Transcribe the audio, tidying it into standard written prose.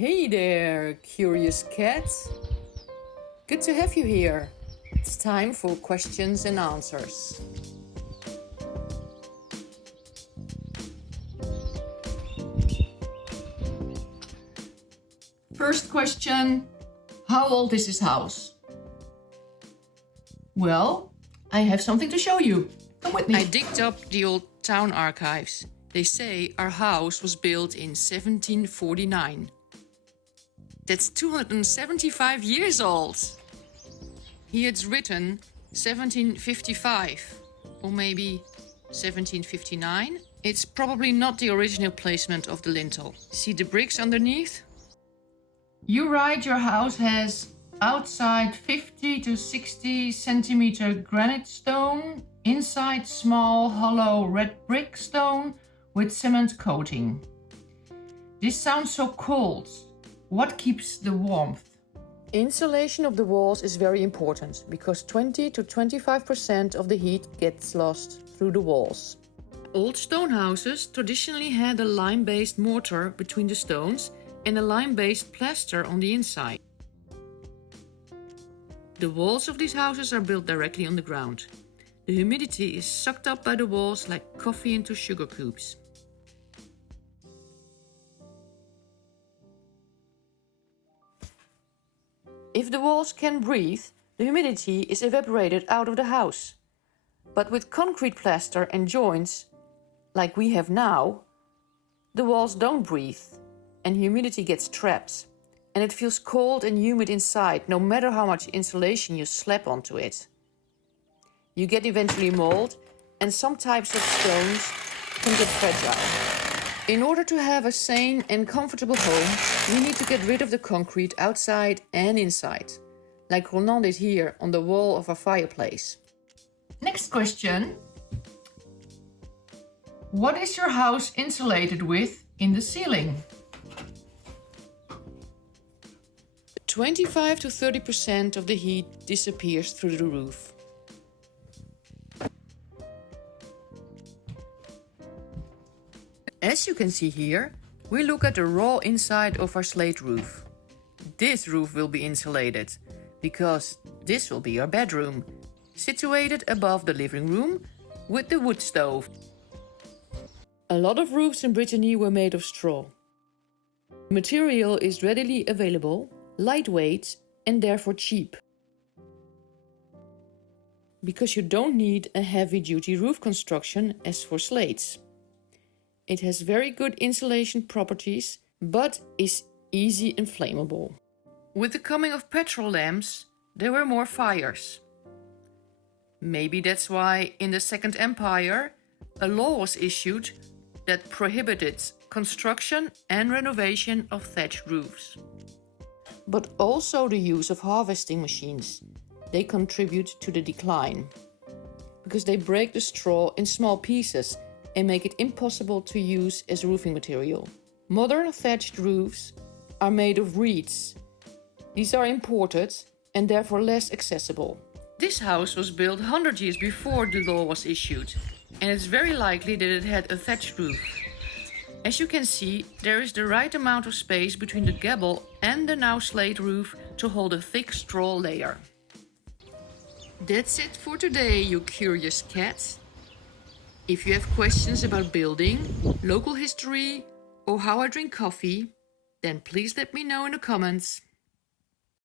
Hey there, curious cat. Good to have you here. It's time for questions and answers. First question, how old is this house? Well, I have something to show you. Come with me. I digged up the old town archives. They say our house was built in 1749. That's 275 years old. Here it's written 1755 or maybe 1759. It's probably not the original placement of the lintel. See the bricks underneath? You're right, your house has outside 50 to 60 centimeter granite stone, inside small hollow red brick stone with cement coating. This sounds so cold. What keeps the warmth? Insulation of the walls is very important because 20 to 25% of the heat gets lost through the walls. Old stone houses traditionally had a lime-based mortar between the stones and a lime-based plaster on the inside. The walls of these houses are built directly on the ground. The humidity is sucked up by the walls like coffee into sugar cubes. If the walls can breathe, the humidity is evaporated out of the house. But with concrete plaster and joints, like we have now, the walls don't breathe and humidity gets trapped. And it feels cold and humid inside, no matter how much insulation you slap onto it. You get eventually mold, and some types of stones can get fragile. In order to have a sane and comfortable home, we need to get rid of the concrete outside and inside, like Ronan did here on the wall of our fireplace. Next question. What is your house insulated with in the ceiling? 25 to 30% of the heat disappears through the roof. As you can see here, we look at the raw inside of our slate roof. This roof will be insulated because this will be our bedroom, situated above the living room with the wood stove. A lot of roofs in Brittany were made of straw. The material is readily available, lightweight and therefore cheap. Because you don't need a heavy-duty roof construction as for slates. It has very good insulation properties, but is easy and flammable. With the coming of petrol lamps, there were more fires. Maybe that's why in the Second Empire a law was issued that prohibited construction and renovation of thatched roofs. But also the use of harvesting machines. They contribute to the decline, because they break the straw in small pieces and make it impossible to use as roofing material. Modern thatched roofs are made of reeds. These are imported and therefore less accessible. This house was built 100 years before the law was issued, and it's very likely that it had a thatched roof. As you can see, there is the right amount of space between the gable and the now slate roof to hold a thick straw layer. That's it for today, you curious cat. If you have questions about building, local history, or how I drink coffee, then please let me know in the comments.